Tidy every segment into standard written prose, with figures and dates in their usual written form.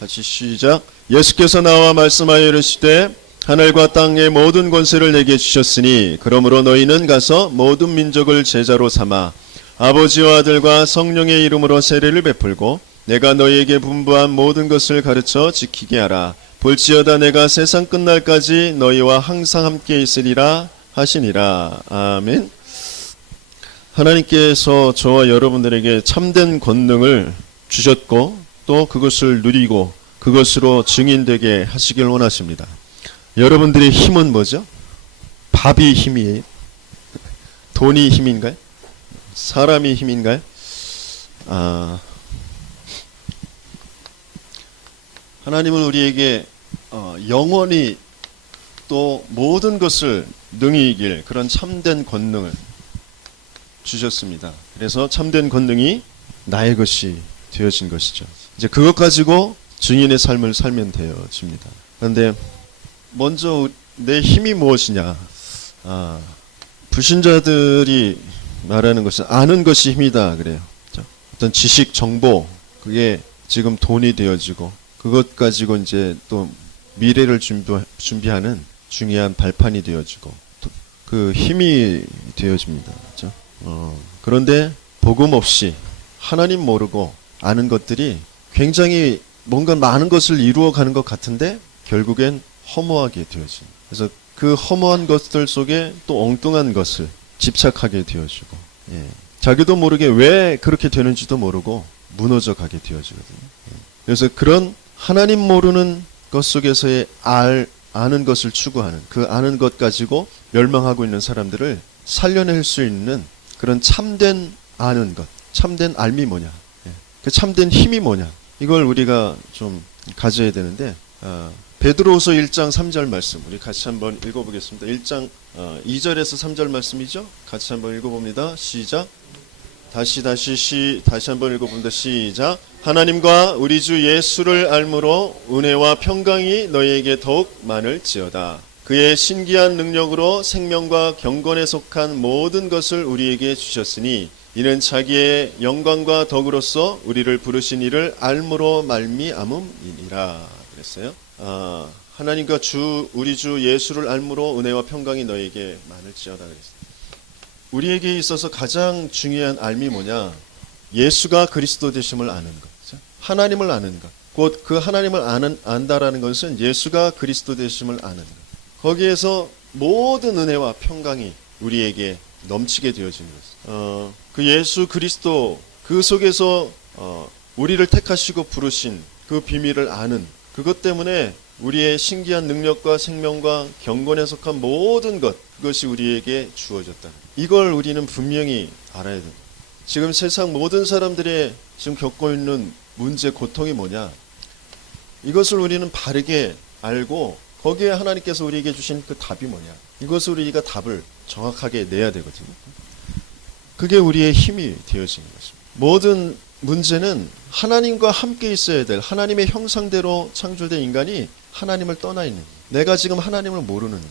같이 시작. 예수께서 나와 말씀하여 이르시되 하늘과 땅의 모든 권세를 내게 주셨으니 그러므로 너희는 가서 모든 민족을 제자로 삼아 아버지와 아들과 성령의 이름으로 세례를 베풀고 내가 너희에게 분부한 모든 것을 가르쳐 지키게 하라. 볼지어다 내가 세상 끝날까지 너희와 항상 함께 있으리라 하시니라. 아멘. 하나님께서 저와 여러분들에게 참된 권능을 주셨고 또 그것을 누리고 그것으로 증인되게 하시길 원하십니다. 여러분들의 힘은 뭐죠? 밥이 힘이에요? 돈이 힘인가요? 사람이 힘인가요? 하나님은 우리에게 영원히 또 모든 것을 능히 이길 그런 참된 권능을 주셨습니다. 그래서 참된 권능이 나의 것이 되어진 것이죠. 이제 그것 가지고 증인의 삶을 살면 되어집니다. 그런데 먼저 내 힘이 무엇이냐? 불신자들이 말하는 것은 아는 것이 힘이다 그래요. 어떤 지식, 정보, 그게 지금 돈이 되어지고 그것 가지고 이제 또 미래를 준비하는 중요한 발판이 되어지고 그 힘이 되어집니다. 그렇죠? 그런데 복음 없이 하나님 모르고 아는 것들이 굉장히 뭔가 많은 것을 이루어가는 것 같은데 결국엔 허무하게 되어집니다. 그래서 그 허무한 것들 속에 또 엉뚱한 것을 집착하게 되어지고 자기도 모르게 왜 그렇게 되는지도 모르고 무너져 가게 되어지거든요. 그래서 그런 하나님 모르는 것 속에서의 아는 것을 추구하는 그 아는 것 가지고 멸망하고 있는 사람들을 살려낼 수 있는 그런 참된 아는 것, 참된 알미 뭐냐, 그 참된 힘이 뭐냐, 이걸 우리가 좀 가져야 되는데 베드로후서 1장 3절 말씀 우리 같이 한번 읽어보겠습니다. 1장 2절에서 3절 말씀이죠. 같이 한번 읽어봅니다. 시작. 다시 한번 읽어봅니다. 시작. 하나님과 우리 주 예수를 알므로 은혜와 평강이 너희에게 더욱 많을지어다. 그의 신기한 능력으로 생명과 경건에 속한 모든 것을 우리에게 주셨으니 이는 자기의 영광과 덕으로서 우리를 부르신 이를 알므로 말미암음이니라 그랬어요. 하나님과 우리 주 예수를 알므로 은혜와 평강이 너희에게 많을지어다 그랬어요. 우리에게 있어서 가장 중요한 알미 뭐냐? 예수가 그리스도 되심을 아는 것. 하나님을 아는 것. 곧 그 하나님을 안다라는 것은 예수가 그리스도 되심을 아는 것. 거기에서 모든 은혜와 평강이 우리에게 넘치게 되어지는 것입니다. 그 예수 그리스도 그 속에서 우리를 택하시고 부르신 그 비밀을 아는 그것 때문에 우리의 신기한 능력과 생명과 경건에 속한 모든 것 그것이 우리에게 주어졌다. 이걸 우리는 분명히 알아야 됩니다. 지금 세상 모든 사람들의 지금 겪고 있는 문제, 고통이 뭐냐? 이것을 우리는 바르게 알고 거기에 하나님께서 우리에게 주신 그 답이 뭐냐? 이것을 우리가 답을 정확하게 내야 되거든요. 그게 우리의 힘이 되어지는 것입니다. 모든 문제는 하나님과 함께 있어야 될 하나님의 형상대로 창조된 인간이 하나님을 떠나 있는 거예요. 내가 지금 하나님을 모르는 것.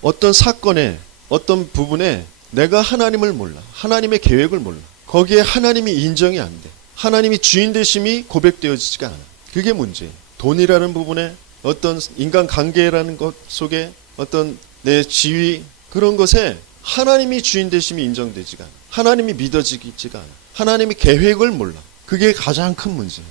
어떤 사건에 어떤 부분에 내가 하나님을 몰라. 하나님의 계획을 몰라. 거기에 하나님이 인정이 안 돼. 하나님이 주인 되심이 고백되어지지가 않아. 그게 문제예요. 돈이라는 부분에 어떤 인간관계라는 것 속에 어떤 내 지위 그런 것에 하나님이 주인 되심이 인정되지가 않아. 하나님이 믿어지지가 않아. 하나님의 계획을 몰라. 그게 가장 큰 문제예요.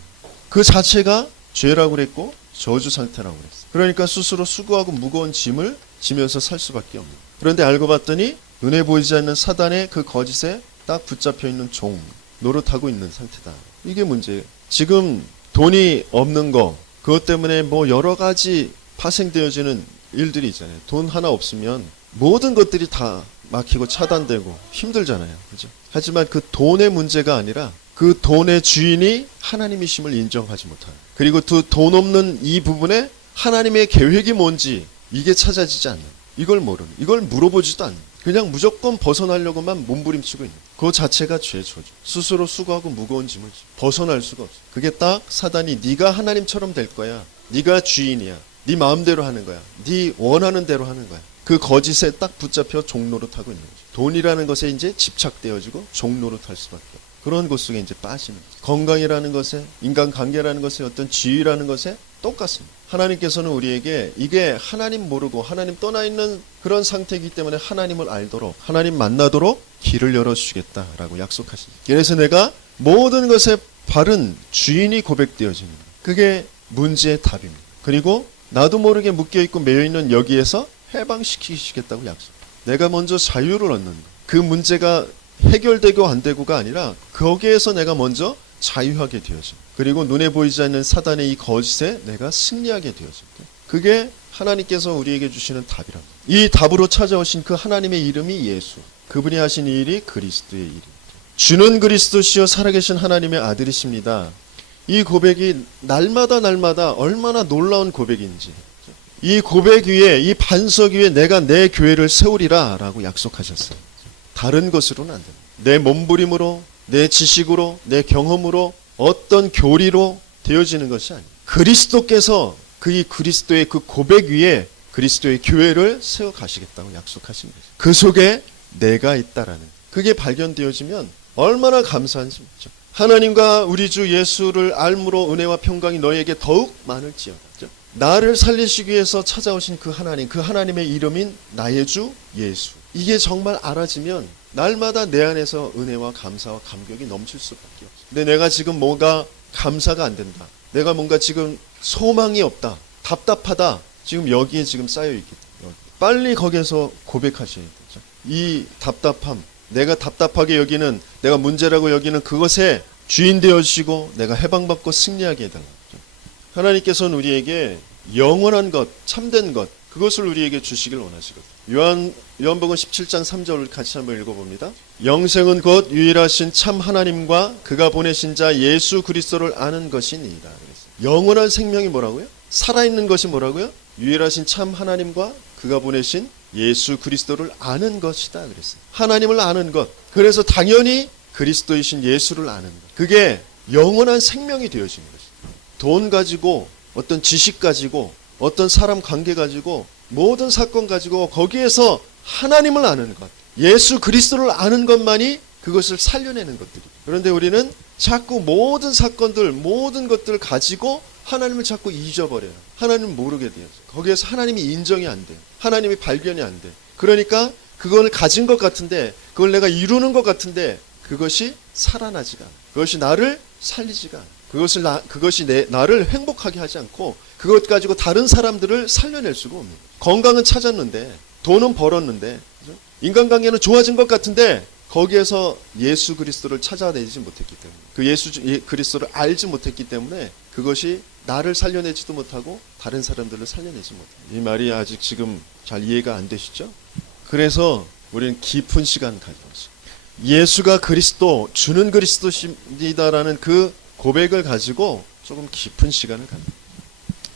그 자체가 죄라고 그랬고 저주 상태라고 그랬어. 그러니까 스스로 수고하고 무거운 짐을 지면서 살 수밖에 없는. 그런데 알고 봤더니 눈에 보이지 않는 사단의 그 거짓에 딱 붙잡혀 있는 종, 노릇하고 있는 상태다. 이게 문제예요. 지금 돈이 없는 거, 그것 때문에 뭐 여러 가지 파생되어지는 일들이 있잖아요. 돈 하나 없으면 모든 것들이 다 막히고 차단되고 힘들잖아요. 그죠? 하지만 그 돈의 문제가 아니라 그 돈의 주인이 하나님이심을 인정하지 못하는. 그리고 그 돈 없는 이 부분에 하나님의 계획이 뭔지 이게 찾아지지 않는. 이걸 모르는. 이걸 물어보지도 않는. 그냥 무조건 벗어나려고만 몸부림치고 있는. 그 자체가 죄의 저주. 스스로 수고하고 무거운 짐을 벗어날 수가 없어. 그게 딱 사단이 네가 하나님처럼 될 거야. 네가 주인이야. 네 마음대로 하는 거야. 네 원하는 대로 하는 거야. 그 거짓에 딱 붙잡혀 종노릇하고 있는 거죠. 돈이라는 것에 이제 집착되어지고 종노릇할 수밖에 없어. 그런 곳 속에 이제 빠지는 거예요. 건강이라는 것에, 인간관계라는 것에, 어떤 지위라는 것에 똑같습니다. 하나님께서는 우리에게 이게 하나님 모르고 하나님 떠나 있는 그런 상태이기 때문에 하나님을 알도록, 하나님 만나도록 길을 열어주시겠다라고 약속하십니다. 그래서 내가 모든 것에 바른 주인이 고백되어집니다. 그게 문제의 답입니다. 그리고 나도 모르게 묶여있고 매여있는 여기에서 해방시키시겠다고 약속. 내가 먼저 자유를 얻는 것. 그 문제가 해결되고 안 되고가 아니라 거기에서 내가 먼저 자유하게 되어져. 그리고 눈에 보이지 않는 사단의 이 거짓에 내가 승리하게 되어져. 그게 하나님께서 우리에게 주시는 답이랍니다. 이 답으로 찾아오신 그 하나님의 이름이 예수. 그분이 하신 이 일이 그리스도의 일입니다. 주는 그리스도시요 살아계신 하나님의 아들이십니다. 이 고백이 날마다 얼마나 놀라운 고백인지, 이 고백 위에, 이 반석 위에 내가 내 교회를 세우리라 라고 약속하셨어요. 다른 것으로는 안 됩니다. 내 몸부림으로, 내 지식으로, 내 경험으로, 어떤 교리로 되어지는 것이 아니에요. 그리스도께서 이 그리스도의 그 고백 위에 그리스도의 교회를 세워 가시겠다고 약속하신 거죠. 그 속에 내가 있다라는, 그게 발견되어지면 얼마나 감사한지 모르죠. 하나님과 우리 주 예수를 알므로 은혜와 평강이 너에게 더욱 많을지어다. 나를 살리시기 위해서 찾아오신 그 하나님, 그 하나님의 이름인 나의 주 예수. 이게 정말 알아지면 날마다 내 안에서 은혜와 감사와 감격이 넘칠 수밖에 없어요. 근데 내가 지금 뭔가 감사가 안 된다. 내가 뭔가 지금 소망이 없다. 답답하다. 지금 여기에 지금 쌓여있기 때문에 빨리 거기에서 고백하셔야 되죠. 이 답답함, 내가 답답하게 여기는, 내가 문제라고 여기는 그것에 주인 되어주시고 내가 해방받고 승리하게 해달라고. 하나님께서는 우리에게 영원한 것, 참된 것, 그것을 우리에게 주시길 원하시거든요. 요한복음 17장 3절을 같이 한번 읽어봅니다. 영생은 곧 유일하신 참 하나님과 그가 보내신 자 예수 그리스도를 아는 것이니이다. 그랬어요. 영원한 생명이 뭐라고요? 살아있는 것이 뭐라고요? 유일하신 참 하나님과 그가 보내신 예수 그리스도를 아는 것이다. 그랬어요. 하나님을 아는 것. 그래서 당연히 그리스도이신 예수를 아는 것. 그게 영원한 생명이 되어지는 것이죠. 돈 가지고, 어떤 지식 가지고, 어떤 사람 관계 가지고, 모든 사건 가지고 거기에서 하나님을 아는 것, 예수 그리스도를 아는 것만이 그것을 살려내는 것들이에요. 그런데 우리는 자꾸 모든 사건들, 모든 것들을 가지고 하나님을 자꾸 잊어버려요. 하나님을 모르게 돼요. 거기에서 하나님이 인정이 안 돼요. 하나님이 발견이 안 돼요. 그러니까 그걸 가진 것 같은데, 그걸 내가 이루는 것 같은데 그것이 살아나지가 않아요. 그것이 나를 살리지가 않아요. 그것이 나를 행복하게 하지 않고 그것 가지고 다른 사람들을 살려낼 수가 없는 거예요. 건강은 찾았는데, 돈은 벌었는데, 그죠? 인간관계는 좋아진 것 같은데 거기에서 예수 그리스도를 찾아내지 못했기 때문에, 그 예수 그리스도를 알지 못했기 때문에 그것이 나를 살려내지도 못하고 다른 사람들을 살려내지 못해요. 이 말이 아직 지금 잘 이해가 안 되시죠? 그래서 우리는 깊은 시간 가져왔어요. 예수가 그리스도, 주는 그리스도십니다라는 그 고백을 가지고 조금 깊은 시간을 갖는,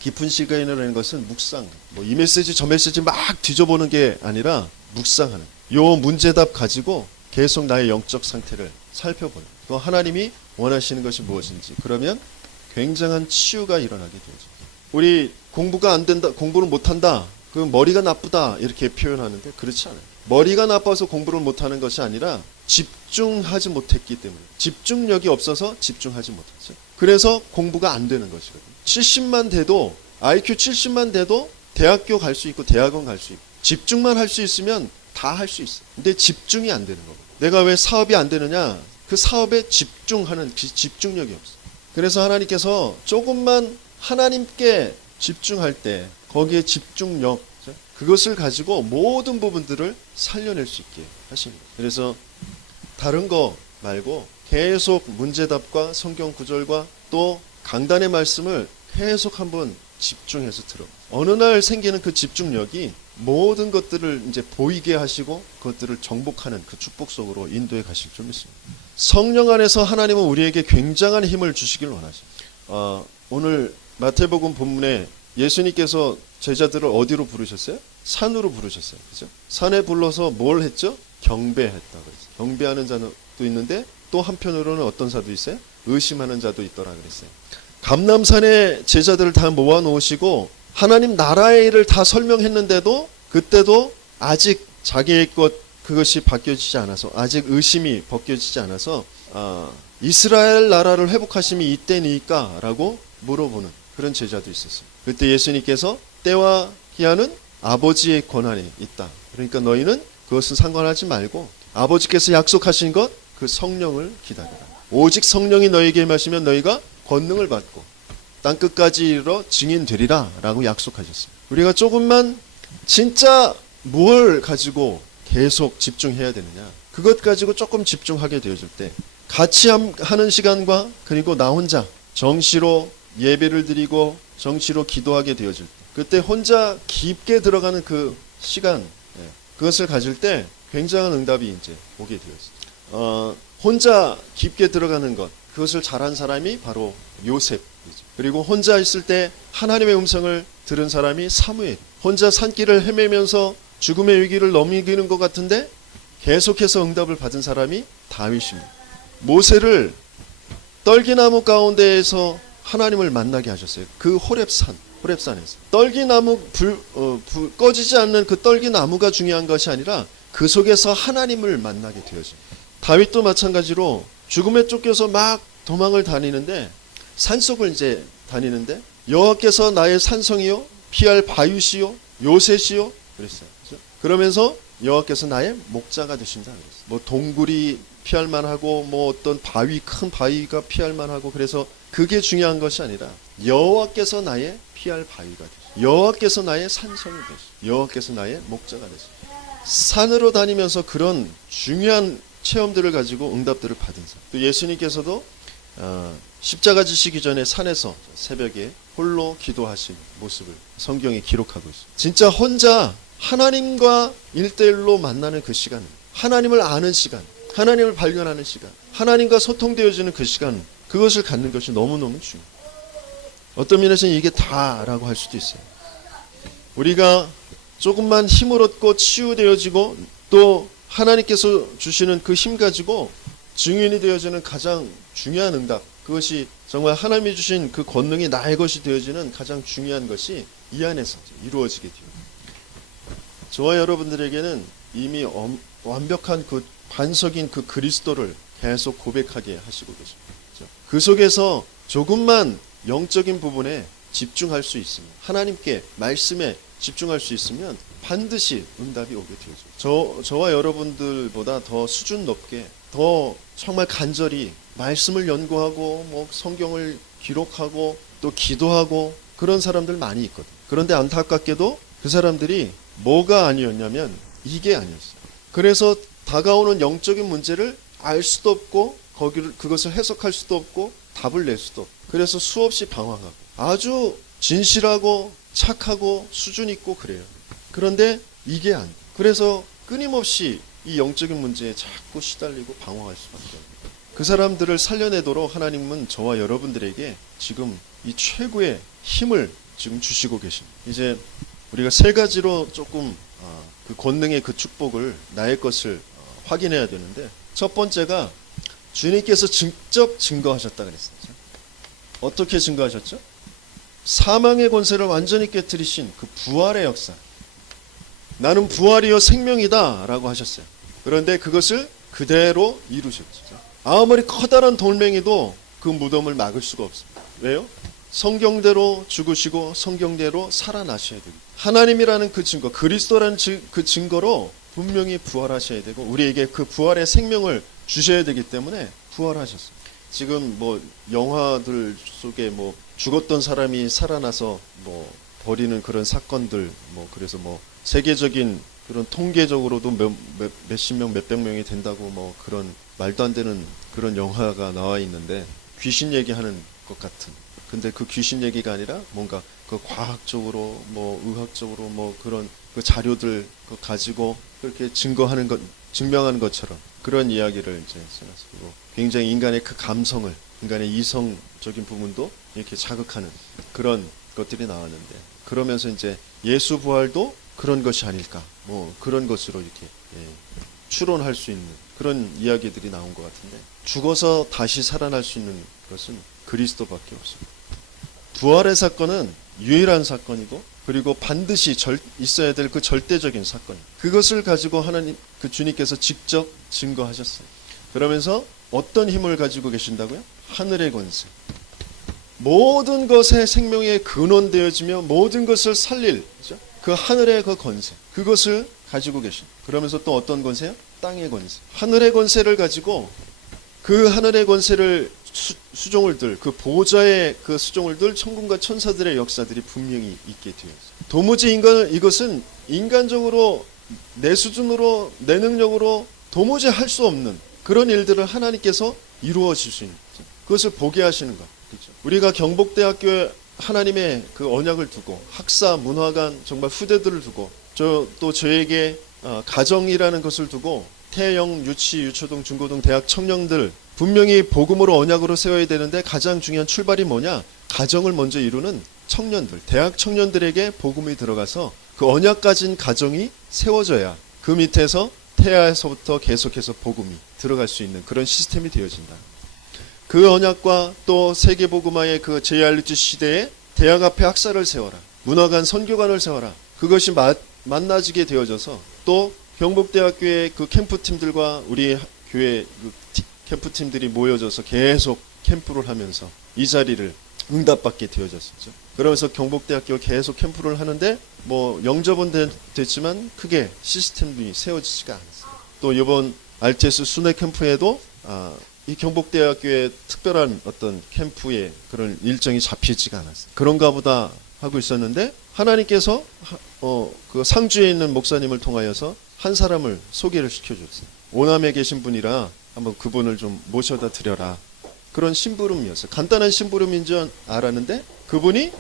깊은 시간이라는 것은 묵상, 이 메시지 저 메시지 막 뒤져보는 게 아니라 묵상하는, 요 문제답 가지고 계속 나의 영적 상태를 살펴보는, 또 하나님이 원하시는 것이 무엇인지, 그러면 굉장한 치유가 일어나게 되죠. 우리 공부가 안 된다, 공부를 못한다, 그 머리가 나쁘다 이렇게 표현하는데 그렇지 않아요. 머리가 나빠서 공부를 못하는 것이 아니라 집중하지 못했기 때문에, 집중력이 없어서 집중하지 못했죠. 그래서 공부가 안 되는 것이거든요. 70만 돼도, IQ 70만 돼도 대학교 갈 수 있고 대학원 갈 수 있고, 집중만 할 수 있으면 다 할 수 있어요. 근데 집중이 안 되는 거고, 내가 왜 사업이 안 되느냐, 그 사업에 집중하는 집중력이 없어요. 그래서 하나님께서 조금만 하나님께 집중할 때 거기에 집중력, 그것을 가지고 모든 부분들을 살려낼 수 있게 하십니다. 그래서 다른 거 말고 계속 문제답과 성경 구절과 또 강단의 말씀을 계속 한번 집중해서 들어. 어느 날 생기는 그 집중력이 모든 것들을 이제 보이게 하시고 그것들을 정복하는 그 축복 속으로 인도해 가실 줄 믿습니다. 성령 안에서 하나님은 우리에게 굉장한 힘을 주시길 원하십니다. 오늘 마태복음 본문에 예수님께서 제자들을 어디로 부르셨어요? 산으로 부르셨어요. 그죠? 산에 불러서 뭘 했죠? 경배했다고 했어요. 경배하는 자도 있는데 또 한편으로는 어떤 자도 있어요? 의심하는 자도 있더라 그랬어요. 감람산에 제자들을 다 모아 놓으시고 하나님 나라의 일을 다 설명했는데도 그때도 아직 자기의 것 그것이 바뀌어지지 않아서, 아직 의심이 벗겨지지 않아서 이스라엘 나라를 회복하심이 이때니까 라고 물어보는 그런 제자도 있었어요. 그때 예수님께서 때와 기한은 아버지의 권한에 있다. 그러니까 너희는 그것은 상관하지 말고 아버지께서 약속하신 것 그 성령을 기다려라. 오직 성령이 너희에게 임하시면 너희가 권능을 받고 땅끝까지 이르러 증인 되리라 라고 약속하셨습니다. 우리가 조금만 진짜 뭘 가지고 계속 집중해야 되느냐, 그것 가지고 조금 집중하게 되어질 때 같이 하는 시간과 그리고 나 혼자 정시로 예배를 드리고 정시로 기도하게 되어질 때, 그때 혼자 깊게 들어가는 그 시간, 그것을 가질 때 굉장한 응답이 이제 오게 되었어요. 혼자 깊게 들어가는 것, 그것을 잘한 사람이 바로 요셉이죠. 그리고 혼자 있을 때 하나님의 음성을 들은 사람이 사무엘. 혼자 산길을 헤매면서 죽음의 위기를 넘기는 것 같은데 계속해서 응답을 받은 사람이 다윗입니다. 모세를 떨기나무 가운데에서 하나님을 만나게 하셨어요. 그 호렙산에서. 떨기나무 꺼지지 않는 그 떨기나무가 중요한 것이 아니라 그 속에서 하나님을 만나게 되어집니다. 다윗도 마찬가지로 죽음에 쫓겨서 막 도망을 다니는데, 산속을 이제 다니는데 여호와께서 나의 산성이요 피할 바위시요 요새시요 그랬어요. 그렇죠? 그러면서 여호와께서 나의 목자가 되신다 그랬어요. 뭐 동굴이 피할 만하고 뭐 어떤 바위, 큰 바위가 피할 만하고, 그래서 그게 중요한 것이 아니라 여호와께서 나의 피할 바위가 되시, 여호와께서 나의 산성이 되시, 여호와께서 나의 목자가 되시. 산으로 다니면서 그런 중요한 체험들을 가지고 응답들을 받은 사람. 또 예수님께서도 십자가 지시기 전에 산에서 새벽에 홀로 기도하신 모습을 성경에 기록하고 있습니다. 진짜 혼자 하나님과 1대1로 만나는 그 시간, 하나님을 아는 시간, 하나님을 발견하는 시간, 하나님과 소통되어지는 그 시간, 그것을 갖는 것이 너무너무 중요해요. 어떤 면에서는 이게 다라고 할 수도 있어요. 우리가 조금만 힘을 얻고 치유되어지고 또 하나님께서 주시는 그 힘 가지고 증인이 되어지는 가장 중요한 응답, 그것이 정말 하나님이 주신 그 권능이 나의 것이 되어지는 가장 중요한 것이 이 안에서 이루어지게 돼요. 저와 여러분들에게는 이미 완벽한 그 반석인 그 그리스도를 계속 고백하게 하시고 계십니다. 그 속에서 조금만 영적인 부분에 집중할 수 있으면, 하나님께 말씀에 집중할 수 있으면 반드시 응답이 오게 되죠. 저와 여러분들보다 더 수준 높게, 더 정말 간절히 말씀을 연구하고 뭐 성경을 기록하고 또 기도하고 그런 사람들 많이 있거든요. 그런데 안타깝게도 그 사람들이 뭐가 아니었냐면 이게 아니었어요. 그래서 다가오는 영적인 문제를 알 수도 없고 그것을 해석할 수도 없고 답을 낼 수도 없고, 그래서 수없이 방황하고 아주 진실하고 착하고 수준 있고 그래요. 그런데 이게 안 돼. 그래서 끊임없이 이 영적인 문제에 자꾸 시달리고 방황할 수밖에 없어요. 그 사람들을 살려내도록 하나님은 저와 여러분들에게 지금 이 최고의 힘을 지금 주시고 계십니다. 이제 우리가 세 가지로 조금 그 권능의 그 축복을 나의 것을 확인해야 되는데, 첫 번째가 주님께서 직접 증거하셨다 그랬어요. 어떻게 증거하셨죠? 사망의 권세를 완전히 깨뜨리신 그 부활의 역사. 나는 부활이요 생명이다 라고 하셨어요. 그런데 그것을 그대로 이루셨죠. 아무리 커다란 돌멩이도 그 무덤을 막을 수가 없습니다. 왜요? 성경대로 죽으시고 성경대로 살아나셔야 됩니다. 하나님이라는 그 증거, 그리스도라는 그 증거로 분명히 부활하셔야 되고 우리에게 그 부활의 생명을 주셔야 되기 때문에 부활하셨어요. 지금 뭐 영화들 속에 뭐 죽었던 사람이 살아나서 뭐 벌이는 그런 사건들, 뭐 그래서 뭐 세계적인 그런 통계적으로도 몇십 명, 몇백 명이 된다고 뭐 그런 말도 안 되는 그런 영화가 나와 있는데, 귀신 얘기하는 것 같은. 근데 그 귀신 얘기가 아니라 뭔가 그 과학적으로 뭐 의학적으로 뭐 그런 그 자료들 가지고 그렇게 증거하는 것, 증명하는 것처럼 그런 이야기를 이제 써놨고, 굉장히 인간의 그 감성을, 인간의 이성적인 부분도 이렇게 자극하는 그런 것들이 나왔는데, 그러면서 이제 예수 부활도 그런 것이 아닐까, 뭐 그런 것으로 이렇게 추론할 수 있는 그런 이야기들이 나온 것 같은데, 죽어서 다시 살아날 수 있는 것은 그리스도밖에 없습니다. 부활의 사건은 유일한 사건이고, 그리고 반드시 있어야 될 그 절대적인 사건, 그것을 가지고 하나님, 그 주님께서 직접 증거하셨어요. 그러면서 어떤 힘을 가지고 계신다고요? 하늘의 권세. 모든 것의 생명에 근원되어지며 모든 것을 살릴, 그죠? 그 하늘의 그 권세, 그것을 가지고 계신. 그러면서 또 어떤 권세요? 땅의 권세. 하늘의 권세를 가지고 그 하늘의 권세를 수종을 들, 그 보좌의 그 수종을 들 천군과 천사들의 역사들이 분명히 있게 되어 있어요. 도무지 이것은 인간적으로 내 수준으로 내 능력으로 도무지 할 수 없는 그런 일들을 하나님께서 이루어질 수 있는 거죠. 그것을 보게 하시는 것. 그렇죠? 우리가 경복대학교에 하나님의 그 언약을 두고 학사, 문화관 정말 후대들을 두고 또 저에게 가정이라는 것을 두고 태영, 유치, 유초등, 중고등, 대학 청년들 분명히 복음으로 언약으로 세워야 되는데 가장 중요한 출발이 뭐냐? 가정을 먼저 이루는 청년들, 대학 청년들에게 복음이 들어가서 그 언약 가진 가정이 세워져야 그 밑에서 태아에서부터 계속해서 복음이 들어갈 수 있는 그런 시스템이 되어진다. 그 언약과 또 세계복음화의 그 JRUT 시대에 대학 앞에 학사를 세워라. 문화관, 선교관을 세워라. 그것이 만나지게 되어져서 또 경복대학교의 그 캠프팀들과 우리 교회 그 캠프팀들이 모여져서 계속 캠프를 하면서 이 자리를 응답받게 되어졌었죠. 그러면서 경복대학교가 계속 캠프를 하는데 뭐 영접은 됐지만 크게 시스템이 세워지지가 않았어요. 또 이번 RTS 순회 캠프에도 이 경복대학교의 특별한 어떤 캠프의 그런 일정이 잡히지가 않았어요. 그런가 보다 하고 있었는데 하나님께서 그 상주에 있는 목사님을 통하여서 한 사람을 소개를 시켜줬어요. 오남에 계신 분이라 한번 그분을 좀 모셔다 드려라. 그런 심부름이었어요. 간단한 심부름인 줄 알았는데 그분이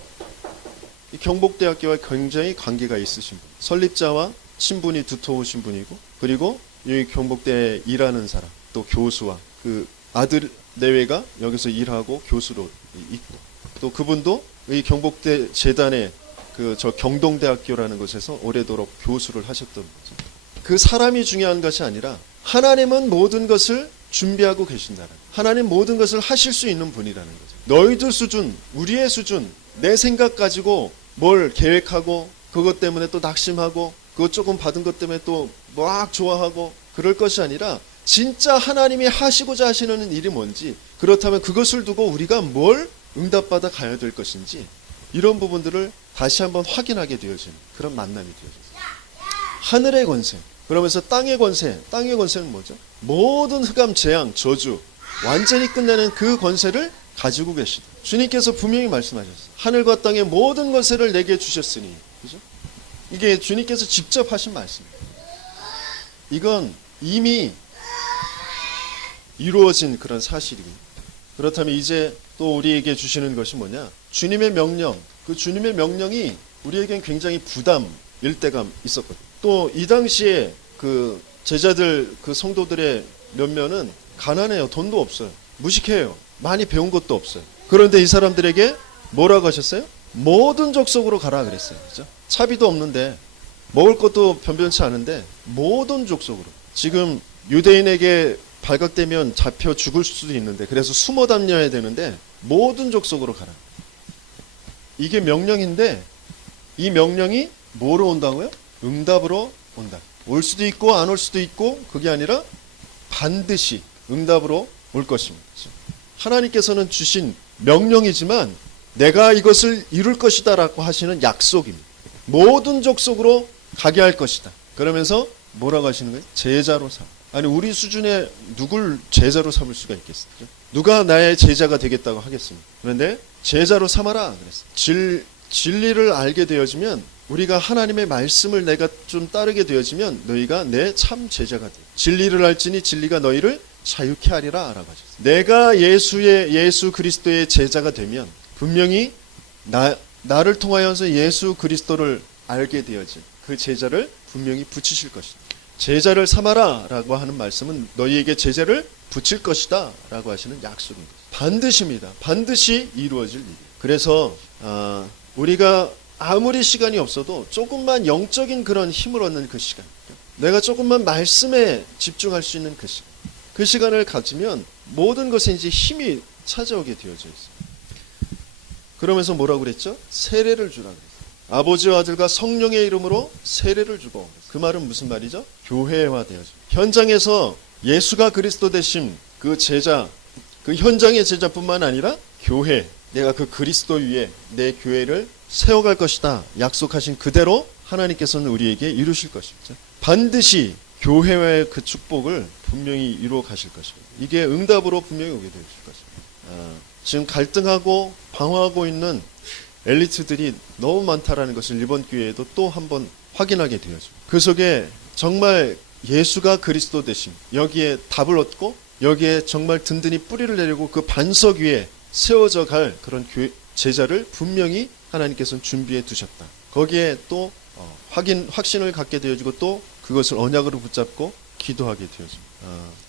이 경복대학교와 굉장히 관계가 있으신 분. 설립자와 친분이 두터우신 분이고 그리고 이 경복대에 일하는 사람 또 교수와 그 아들 내외가 여기서 일하고 교수로 있고 또 그분도 이 경복대 재단의 그 저 경동대학교라는 곳에서 오래도록 교수를 하셨던 거죠. 그 사람이 중요한 것이 아니라 하나님은 모든 것을 준비하고 계신다는, 하나님 모든 것을 하실 수 있는 분이라는 거죠. 너희들 수준, 우리의 수준, 내 생각 가지고 뭘 계획하고 그것 때문에 또 낙심하고 그것 조금 받은 것 때문에 또 막 좋아하고 그럴 것이 아니라 진짜 하나님이 하시고자 하시는 일이 뭔지, 그렇다면 그것을 두고 우리가 뭘 응답받아 가야 될 것인지 이런 부분들을 다시 한번 확인하게 되어지는 그런 만남이 되어졌어요. 하늘의 권세, 그러면서 땅의 권세, 땅의 권세는 뭐죠? 모든 흑암, 재앙, 저주 완전히 끝내는 그 권세를 가지고 계시다. 주님께서 분명히 말씀하셨어요. 하늘과 땅의 모든 권세를 내게 주셨으니, 그죠? 이게 주님께서 직접 하신 말씀입니다. 이건 이미 이루어진 그런 사실입니다. 그렇다면 이제 또 우리에게 주시는 것이 뭐냐? 주님의 명령, 그 주님의 명령이 우리에겐 굉장히 부담일 때가 있었거든요. 또 이 당시에 그 제자들, 그 성도들의 몇몇은 가난해요. 돈도 없어요. 무식해요. 많이 배운 것도 없어요. 그런데 이 사람들에게 뭐라고 하셨어요? 모든 족속으로 가라 그랬어요. 그죠? 차비도 없는데 먹을 것도 변변치 않은데 모든 족속으로. 지금 유대인에게 발각되면 잡혀 죽을 수도 있는데 그래서 숨어 다녀야 되는데 모든 족속으로 가라. 이게 명령인데 이 명령이 뭐로 온다고요? 응답으로 온다. 올 수도 있고 안 올 수도 있고 그게 아니라 반드시 응답으로 올 것입니다. 하나님께서는 주신 명령이지만 내가 이것을 이룰 것이다 라고 하시는 약속입니다. 모든 족속으로 가게 할 것이다. 그러면서 뭐라고 하시는 거예요? 제자로 삼. 아니 우리 수준에 누굴 제자로 삼을 수가 있겠어요? 누가 나의 제자가 되겠다고 하겠습니까? 그런데 제자로 삼아라 그랬어요. 진리를 알게 되어지면 우리가 하나님의 말씀을 내가 좀 따르게 되어지면 너희가 내 참 제자가 돼. 진리를 알지니 진리가 너희를 자유케 하리라 라고 하셨어요. 내가 예수 그리스도의 제자가 되면 분명히 나를 통하여서 예수 그리스도를 알게 되어진 그 제자를 분명히 붙이실 것이다. 제자를 삼아라 라고 하는 말씀은 너희에게 제자를 붙일 것이다 라고 하시는 약속입니다. 반드시입니다. 반드시 이루어질 일이에요. 그래서 우리가 아무리 시간이 없어도 조금만 영적인 그런 힘을 얻는 그 시간, 내가 조금만 말씀에 집중할 수 있는 그 시간, 그 시간을 가지면 모든 것에 이제 힘이 찾아오게 되어져 있어요. 그러면서 뭐라고 그랬죠? 세례를 주라 그랬어요. 아버지와 아들과 성령의 이름으로 세례를 주고. 그 말은 무슨 말이죠? 교회화되어져. 현장에서 예수가 그리스도 되심, 그 제자, 그 현장의 제자뿐만 아니라 교회, 내가 그 그리스도 위에 내 교회를 세워갈 것이다 약속하신 그대로 하나님께서는 우리에게 이루실 것입니다. 반드시 교회와의 그 축복을 분명히 이루어 가실 것입니다. 이게 응답으로 분명히 오게 되실 것입니다. 지금 갈등하고 방황하고 있는 엘리트들이 너무 많다라는 것을 이번 기회에도 또 한번 확인하게 되었습니다. 그 속에 정말 예수가 그리스도 되심, 여기에 답을 얻고 여기에 정말 든든히 뿌리를 내리고 그 반석 위에 세워져 갈 그런 제자를 분명히 하나님께서는 준비해 두셨다. 거기에 또 확신을 갖게 되어지고 또 그것을 언약으로 붙잡고 기도하게 되어집니다.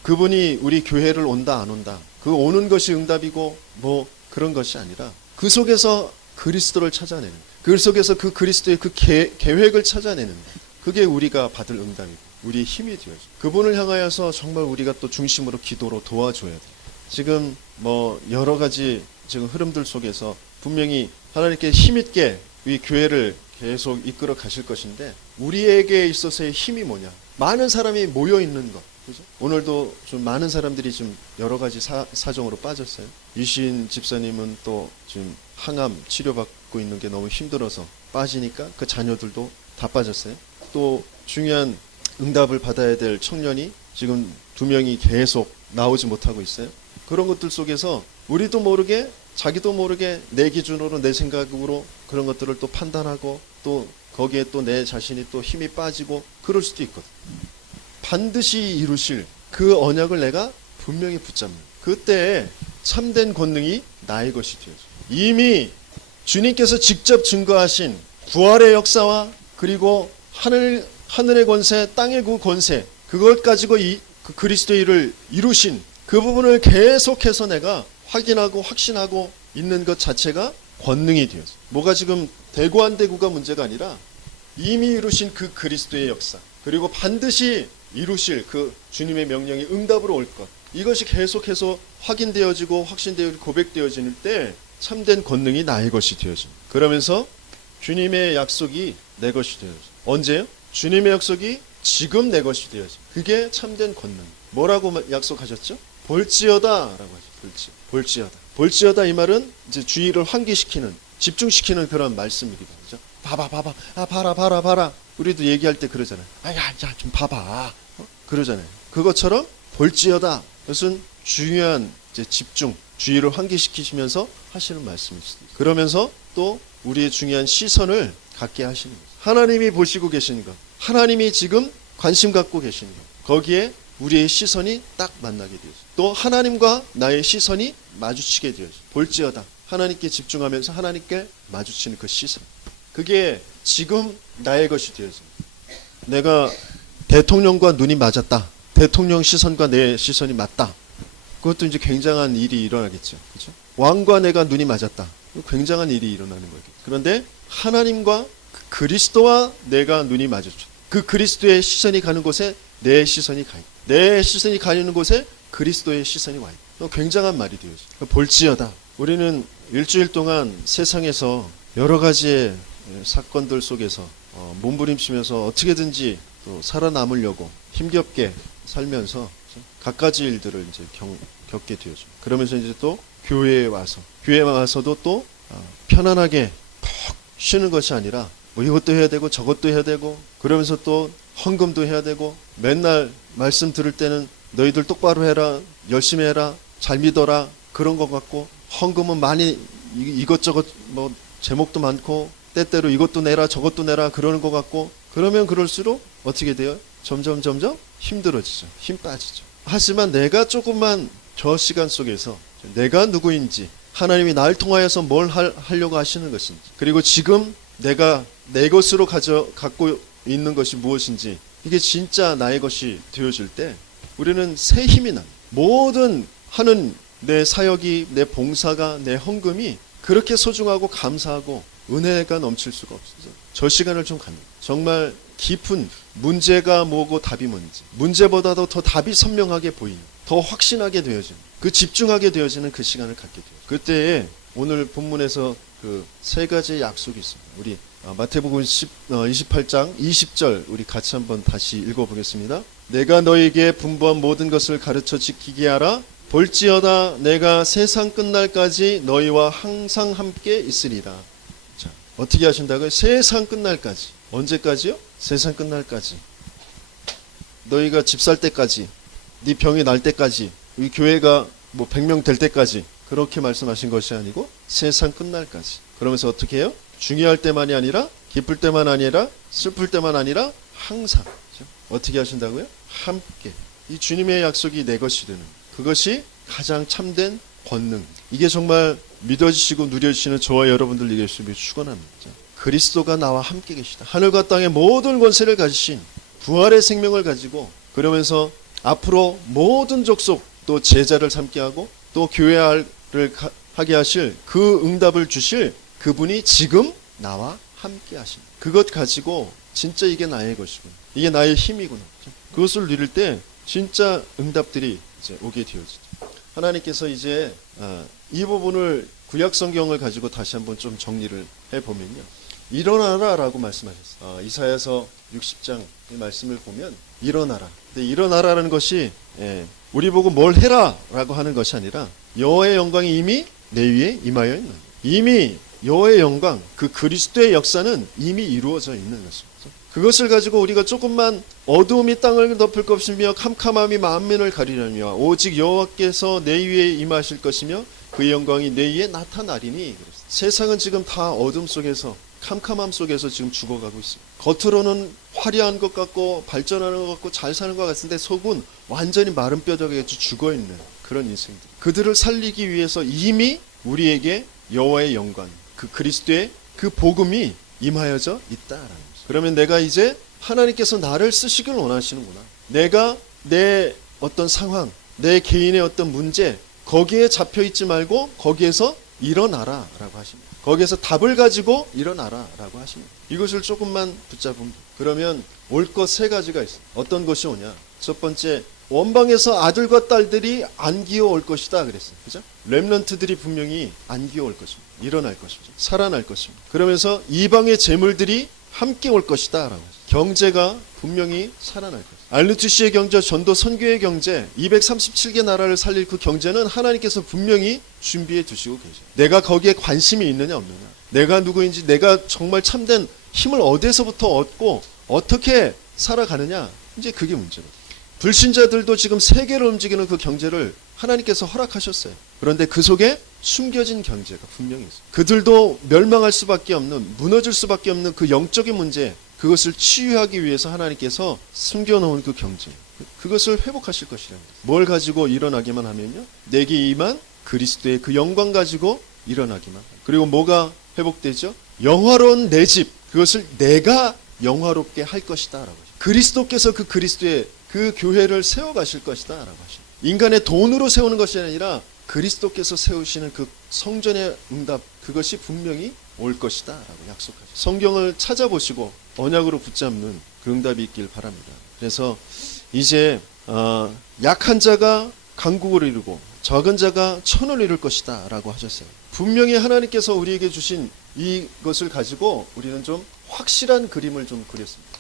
그분이 우리 교회를 온다 안 온다, 그 오는 것이 응답이고 뭐 그런 것이 아니라 그 속에서 그리스도를 찾아내는, 그 속에서 그 그리스도의 그 계획을 찾아내는, 그게 우리가 받을 응답이고 우리의 힘이 되어져. 그분을 향하여서 정말 우리가 또 중심으로 기도로 도와줘야 돼. 지금 뭐 여러 가지 지금 흐름들 속에서 분명히 하나님께 힘있게 이 교회를 계속 이끌어 가실 것인데, 우리에게 있어서의 힘이 뭐냐? 많은 사람이 모여 있는 것. 그죠? 오늘도 좀 많은 사람들이 좀 여러 가지 사정으로 빠졌어요. 이신 집사님은 또 지금 항암 치료받고 있는 게 너무 힘들어서 빠지니까 그 자녀들도 다 빠졌어요. 또 중요한 응답을 받아야 될 청년이 지금 2명이 계속 나오지 못하고 있어요. 그런 것들 속에서 우리도 모르게, 자기도 모르게 내 기준으로, 내 생각으로 그런 것들을 또 판단하고 또 거기에 또 내 자신이 또 힘이 빠지고 그럴 수도 있거든. 반드시 이루실 그 언약을 내가 분명히 붙잡는, 그때 참된 권능이 나의 것이 되어져. 이미 주님께서 직접 증거하신 부활의 역사와 그리고 하늘의 권세, 땅의 그 권세, 그걸 가지고 그 그리스도의 일을 이루신 그 부분을 계속해서 내가 확인하고 확신하고 있는 것 자체가 권능이 되어져. 뭐가 지금 되고 안 되고가 문제가 아니라 이미 이루신 그 그리스도의 역사, 그리고 반드시 이루실 그 주님의 명령이 응답으로 올 것, 이것이 계속해서 확인되어지고 확신되어지고 고백되어질 때 참된 권능이 나의 것이 되어집니다. 그러면서 주님의 약속이 내 것이 되어집니다. 언제요? 주님의 약속이 지금 내 것이 되어집니다. 그게 참된 권능. 뭐라고 약속하셨죠? 볼지어다 라고 하죠. 볼지어다 이 말은 이제 주의를 환기시키는, 집중시키는 그런 말씀이기도 하죠. 봐라. 우리도 얘기할 때 그러잖아요. 야, 좀 봐봐. 그러잖아요. 그것처럼 볼지어다. 그것은 중요한 이제 집중, 주의를 환기시키시면서 하시는 말씀이시죠. 그러면서 또 우리의 중요한 시선을 갖게 하시는 거죠. 하나님이 보시고 계시는 것, 하나님이 지금 관심 갖고 계시는 것, 거기에 우리의 시선이 딱 만나게 되어져. 또 하나님과 나의 시선이 마주치게 되어져. 볼지어다. 하나님께 집중하면서 하나님께 마주치는 그 시선. 그게 지금 나의 것이 되어져. 내가 대통령과 눈이 맞았다. 대통령 시선과 내 시선이 맞다. 그것도 이제 굉장한 일이 일어나겠죠. 그렇죠? 왕과 내가 눈이 맞았다. 굉장한 일이 일어나는 거예요. 그런데 하나님과 그리스도와 내가 눈이 마주쳐. 그 그리스도의 시선이 가는 곳에 내 시선이 가 있다. 내 시선이 가는 곳에 그리스도의 시선이 와 있다. 굉장한 말이 되어져. 볼지어다. 우리는 일주일 동안 세상에서 여러 가지의 사건들 속에서 몸부림치면서 어떻게든지 또 살아남으려고 힘겹게 살면서 갖가지 일들을 이제 겪게 되어져. 그러면서 이제 또 교회에 와서도 또 편안하게 푹 쉬는 것이 아니라 뭐 이것도 해야 되고 저것도 해야 되고, 그러면서 또 헌금도 해야 되고, 맨날 말씀 들을 때는 너희들 똑바로 해라, 열심히 해라, 잘 믿어라, 그런 것 같고, 헌금은 많이 이것저것 뭐 제목도 많고 때때로 이것도 내라 저것도 내라 그러는 것 같고, 그러면 그럴수록 어떻게 돼요? 점점 힘들어지죠. 힘 빠지죠. 하지만 내가 조금만 저 시간 속에서 내가 누구인지, 하나님이 나를 통하여서 뭘 하려고 하시는 것인지, 그리고 지금 내가 내 것으로 갖고 있는 것이 무엇인지, 이게 진짜 나의 것이 되어질 때 우리는 새 힘이 납니다. 모든 하는 내 사역이, 내 봉사가, 내 헌금이 그렇게 소중하고 감사하고 은혜가 넘칠 수가 없어요. 저 시간을 좀 갖는, 정말 깊은 문제가 뭐고 답이 뭔지, 문제보다도 더 답이 선명하게 보이는, 더 확신하게 되어지는, 그 집중하게 되어지는 그 시간을 갖게 돼요. 그때에 오늘 본문에서 그 세 가지의 약속이 있습니다. 우리 마태복음 28장 20절 우리 같이 한번 다시 읽어보겠습니다. 내가 너에게 분부한 모든 것을 가르쳐 지키게 하라. 볼지어다 내가 세상 끝날까지 너희와 항상 함께 있으리라. 자, 어떻게 하신다고요? 세상 끝날까지. 언제까지요? 세상 끝날까지. 너희가 집 살 때까지, 네 병이 날 때까지, 이 교회가 뭐 100명 될 때까지, 그렇게 말씀하신 것이 아니고 세상 끝날까지. 그러면서 어떻게 해요? 중요할 때만이 아니라, 기쁠 때만 아니라, 슬플 때만 아니라 항상. 그렇죠? 어떻게 하신다고요? 함께. 이 주님의 약속이 내 것이 되는, 그것이 가장 참된 권능. 이게 정말 믿어지시고 누려지시는 저와 여러분들 예수님을 축원합니다. 그리스도가 나와 함께 계시다. 하늘과 땅의 모든 권세를 가지신 부활의 생명을 가지고, 그러면서 앞으로 모든 족속 또 제자를 삼게 하고 또 교회를 하게 하실 그 응답을 주실 그분이 지금 나와 함께 하십니다. 그것 가지고 진짜 이게 나의 것이구나, 이게 나의 힘이구나, 그것을 누릴 때 진짜 응답들이 이제 오게 되어지죠. 하나님께서 이제 이 부분을 구약 성경을 가지고 다시 한번 좀 정리를 해보면요, 일어나라 라고 말씀하셨어요. 이사야서 60장 이 말씀을 보면 일어나라. 근데 일어나라는 것이 우리 보고 뭘 해라 라고 하는 것이 아니라 여호와의 영광이 이미 내 위에 임하여 있는, 이미 여호와의 영광, 그 그리스도의 역사는 이미 이루어져 있는 것입니다. 그것을 가지고 우리가 조금만 어두움이 땅을 덮을 것이며 캄캄함이 만민을 가리려며 오직 여호와께서 내 위에 임하실 것이며 그 영광이 내 위에 나타나리니. 세상은 지금 다 어둠 속에서, 캄캄함 속에서 지금 죽어가고 있습니다. 겉으로는 화려한 것 같고 발전하는 것 같고 잘 사는 것 같은데 속은 완전히 마른 뼈다귀 죽어있는 그런 인생들. 그들을 살리기 위해서 이미 우리에게 여호와의 영광, 그 그리스도의 그 복음이 임하여져 있다라는 거죠. 그러면 내가 이제 하나님께서 나를 쓰시길 원하시는구나. 내가 내 어떤 상황, 내 개인의 어떤 문제, 거기에 잡혀있지 말고 거기에서 일어나라 라고 하십니다. 거기에서 답을 가지고 일어나라 라고 하십니다. 이것을 조금만 붙잡으면, 그러면 올 것 세 가지가 있어요. 어떤 것이 오냐? 첫 번째, 원방에서 아들과 딸들이 안기어 올 것이다 그랬어요. 그죠? 렘넌트들이 분명히 안기어 올 것입니다. 일어날 것입니다. 살아날 것입니다. 그러면서 이방의 재물들이 함께 올 것이다 라고 하죠. 경제가 분명히 살아날 것입니다. 알루티시의 경제, 전도 선교의 경제, 237개 나라를 살릴 그 경제는 하나님께서 분명히 준비해 두시고 계세요. 내가 거기에 관심이 있느냐 없느냐, 내가 누구인지, 내가 정말 참된 힘을 어디서부터 얻고 어떻게 살아가느냐, 이제 그게 문제거든요. 불신자들도 지금 세계를 움직이는 그 경제를 하나님께서 허락하셨어요. 그런데 그 속에 숨겨진 경제가 분명히 있어요. 그들도 멸망할 수밖에 없는, 무너질 수밖에 없는 그 영적인 문제, 그것을 치유하기 위해서 하나님께서 숨겨놓은 그 경제, 그것을 회복하실 것이라는 거예요. 뭘 가지고 일어나기만 하면요, 내게 임한 그리스도의 그 영광 가지고 일어나기만. 그리고 뭐가 회복되죠? 영화로운 내 집, 그것을 내가 영화롭게 할 것이다 라고 하죠. 그리스도께서 그 그리스도의 그 교회를 세워가실 것이다 라고 하십니다. 인간의 돈으로 세우는 것이 아니라 그리스도께서 세우시는 그 성전의 응답, 그것이 분명히 올 것이다 라고 약속하죠. 성경을 찾아보시고 언약으로 붙잡는 그 응답이 있길 바랍니다. 그래서 이제 약한 자가 강국을 이루고 적은 자가 천을 이룰 것이다 라고 하셨어요. 분명히 하나님께서 우리에게 주신 이것을 가지고 우리는 좀 확실한 그림을 좀 그렸습니다.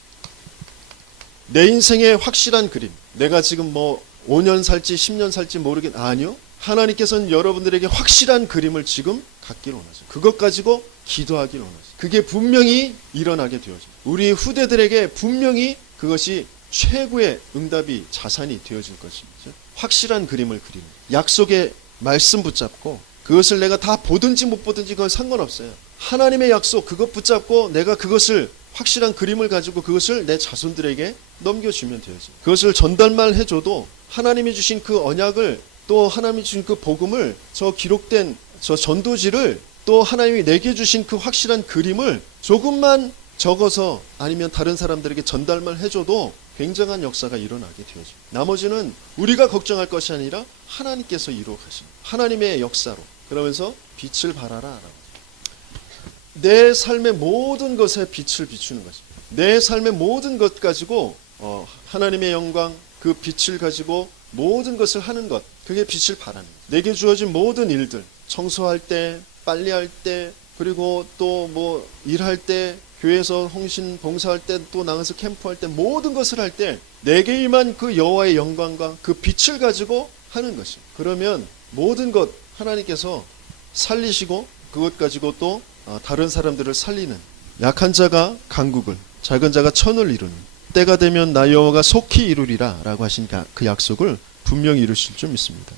내 인생의 확실한 그림. 내가 지금 뭐 5년 살지 10년 살지 모르겠, 아니요. 하나님께서는 여러분들에게 확실한 그림을 지금 갖기를 원하죠. 그것 가지고 기도하기를 원하죠. 그게 분명히 일어나게 되어집니다. 우리 후대들에게 분명히 그것이 최고의 응답이 자산이 되어질 것입니다. 확실한 그림을 그리는, 약속의 말씀 붙잡고, 그것을 내가 다 보든지 못 보든지 그건 상관없어요. 하나님의 약속, 그것 붙잡고 내가 그것을 확실한 그림을 가지고 그것을 내 자손들에게 넘겨주면 되어져. 그것을 전달만 해줘도 하나님이 주신 그 언약을, 또 하나님이 주신 그 복음을, 저 기록된 저 전도지를, 또 하나님이 내게 주신 그 확실한 그림을 조금만 적어서 아니면 다른 사람들에게 전달만 해줘도 굉장한 역사가 일어나게 되어집니다. 나머지는 우리가 걱정할 것이 아니라 하나님께서 이루어 가십니다. 하나님의 역사로. 그러면서 빛을 발하라 라고. 내 삶의 모든 것에 빛을 비추는 것입니다. 내 삶의 모든 것 가지고 하나님의 영광, 그 빛을 가지고 모든 것을 하는 것, 그게 빛을 발하는 것. 내게 주어진 모든 일들, 청소할 때, 빨래할 때, 그리고 또 뭐 일할 때, 교회에서 홍신 봉사할 때, 또 나가서 캠프할 때, 모든 것을 할 때 내게 임한 그 여호와의 영광과 그 빛을 가지고 하는 것이. 그러면 모든 것 하나님께서 살리시고 그것 가지고 또 다른 사람들을 살리는, 약한 자가 강국을, 작은 자가 천을 이루는, 때가 되면 나 여호와가 속히 이루리라 라고 하시니까 그 약속을 분명히 이루실 줄 믿습니다.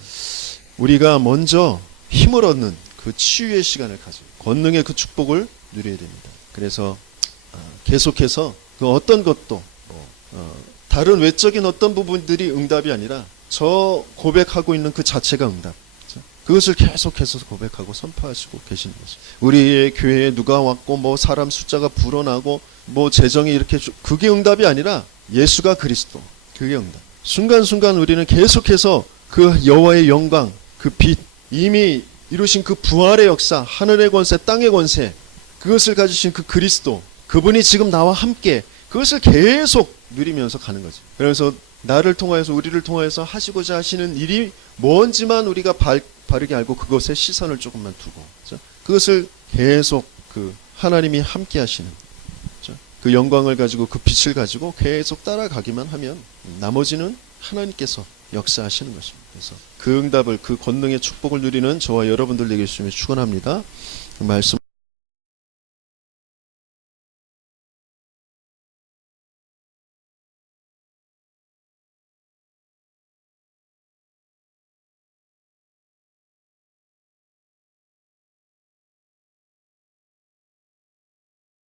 우리가 먼저 힘을 얻는 그 치유의 시간을 가지고 권능의 그 축복을 누려야 됩니다. 그래서 계속해서 그 어떤 것도 다른 외적인 어떤 부분들이 응답이 아니라 저 고백하고 있는 그 자체가 응답. 그것을 계속해서 고백하고 선포하시고 계시는 거죠. 우리의 교회에 누가 왔고 뭐 사람 숫자가 불어나고 뭐 재정이 이렇게 그게 응답이 아니라 예수가 그리스도, 그게 응답. 순간순간 우리는 계속해서 그 여호와의 영광, 그 빛, 이미 이루신 그 부활의 역사, 하늘의 권세, 땅의 권세, 그것을 가지신 그 그리스도, 그분이 지금 나와 함께 그것을 계속 누리면서 가는 거죠. 그래서 나를 통하여서, 우리를 통하여서 하시고자 하시는 일이 뭔지만 우리가 바르게 알고 그것에 시선을 조금만 두고, 그렇죠? 그것을 계속 그 하나님이 함께 하시는, 그렇죠? 그 영광을 가지고 그 빛을 가지고 계속 따라가기만 하면 나머지는 하나님께서 역사하시는 것입니다. 그래서 그 응답을, 그 권능의 축복을 누리는 저와 여러분들 되게 주님의 축원합니다. 말씀